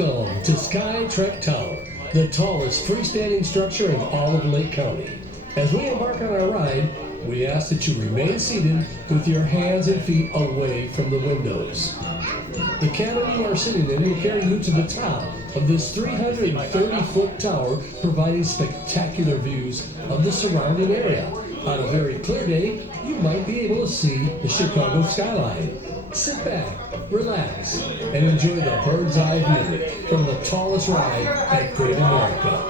Welcome to Skytrek Tower, the tallest freestanding structure in all of Lake County. As we embark on our ride, we ask that you remain seated with your hands and feet away from the windows. The cabin you are sitting in will carry you to the top of this 330-foot tower, providing spectacular views of the surrounding area. On a very clear day, you might be able to see the Chicago skyline. Sit back, relax, and enjoy the bird's eye view from the tallest ride at Great America.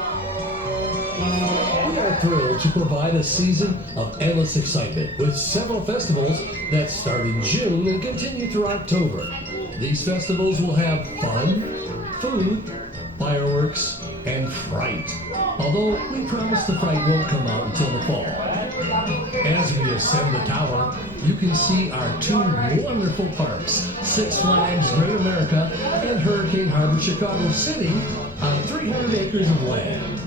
We are thrilled to provide a season of endless excitement with several festivals that start in June and continue through October. These festivals will have fun, food, fireworks, and fright. Although we promise the fright won't come out until the fall. As we ascend the tower, you can see our two wonderful parks, Six Flags Great America and Hurricane Harbor Chicago City, on 300 acres of land.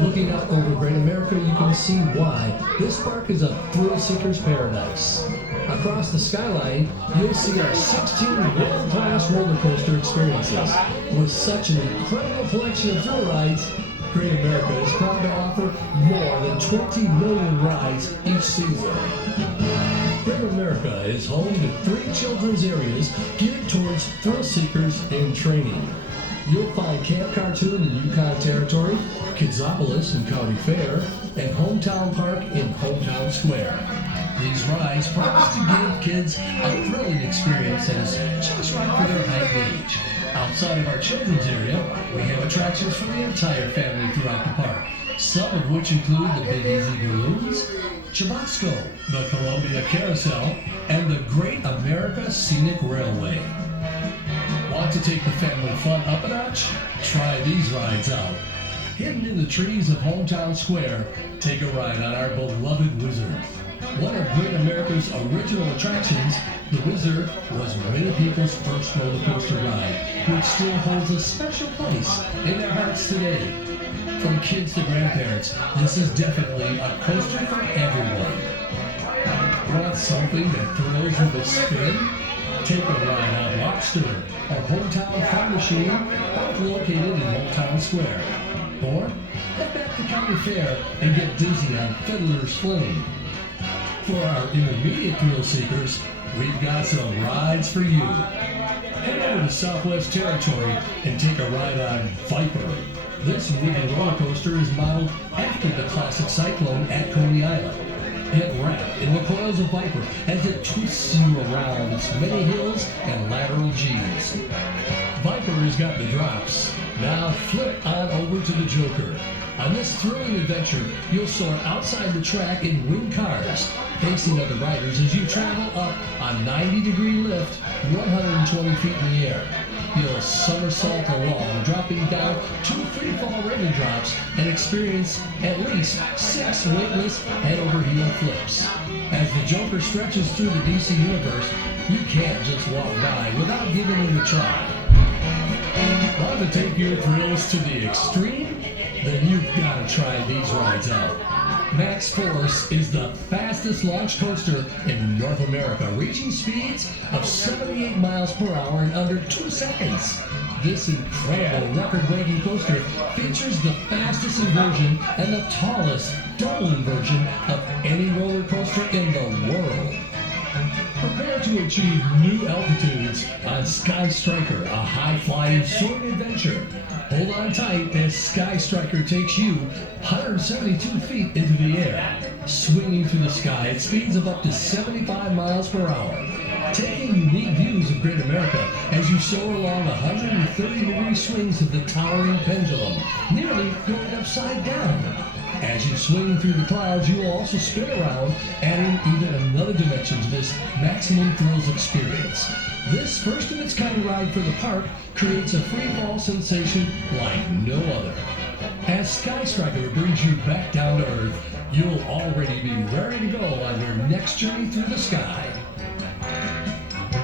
Looking out over Great America, you can see why this park is a thrill-seeker's paradise. Across the skyline, you'll see our 16 world-class roller coaster experiences. With such an incredible collection of thrill rides, Great America is proud to offer more than 20 million rides each season. Great America is home to 3 children's areas geared towards thrill seekers in training. You'll find Camp Cartoon in Yukon Territory, Kidsopolis in County Fair, and Hometown Park in Hometown Square. These rides promise to give kids a thrilling experience that is just right for their height and age. Outside of our children's area, we have attractions for the entire family throughout the park, some of which include the Big Easy Balloons, Chubasco, the Columbia Carousel, and the Great America Scenic Railway. Want to take the family fun up a notch? Try these rides out. Hidden in the trees of Hometown Square, take a ride on our beloved Wizard. One of Great America's original attractions, the Wizard was many people's first roller coaster ride, which still holds a special place in their hearts today. From kids to grandparents, this is definitely a coaster for everyone. Want something that thrills with a spin? Take a ride on Lobster or Hometown Fun Machine, both located in Hometown Square. Or head back to County Fair and get dizzy on Fiddler's Fling. For our intermediate thrill seekers, we've got some rides for you. Head over to Southwest Territory and take a ride on Viper. This wooden roller coaster is modeled after the classic Cyclone at Coney Island. Get wrapped in the coils of Viper as it twists you around its many hills and lateral G's. Viper has got the drops. Now flip on over to the Joker. On this thrilling adventure, you'll soar outside the track in winged cars, facing other riders as you travel up a 90-degree lift 120 feet in the air. You'll somersault along, dropping down 2 free-fall raindrops and experience at least 6 weightless head-over-heel flips. As the Joker stretches through the DC universe, you can't just walk by without giving it a try. Want to take your thrills to the extreme? Then you've got to try these rides out. Max Force is the fastest launch coaster in North America, reaching speeds of 78 miles per hour in under 2 seconds. This incredible record-breaking coaster features the fastest inversion and the tallest double inversion of any roller coaster in the world. Prepare to achieve new altitudes on Sky Striker, a high-flying soaring adventure. Hold on tight as Sky Striker takes you 172 feet into the air, swinging through the sky at speeds of up to 75 miles per hour. Taking unique views of Great America as you soar along 130-degree swings of the towering pendulum, nearly going upside down. As you swing through the clouds, you will also spin around, adding even another dimension to this maximum thrills experience. This first-of-its-kind ride for the park creates a free-fall sensation like no other. As Sky Striker brings you back down to Earth, you'll already be ready to go on your next journey through the sky.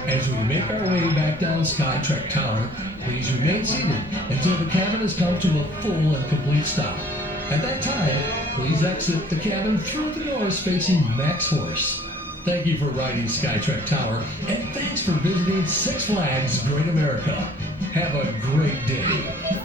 As we make our way back down Skytrek Tower, please remain seated until the cabin has come to a full and complete stop. At that time, please exit the cabin through the doors facing Max Force. Thank you for riding Skytrek Tower, and thanks for visiting Six Flags Great America. Have a great day.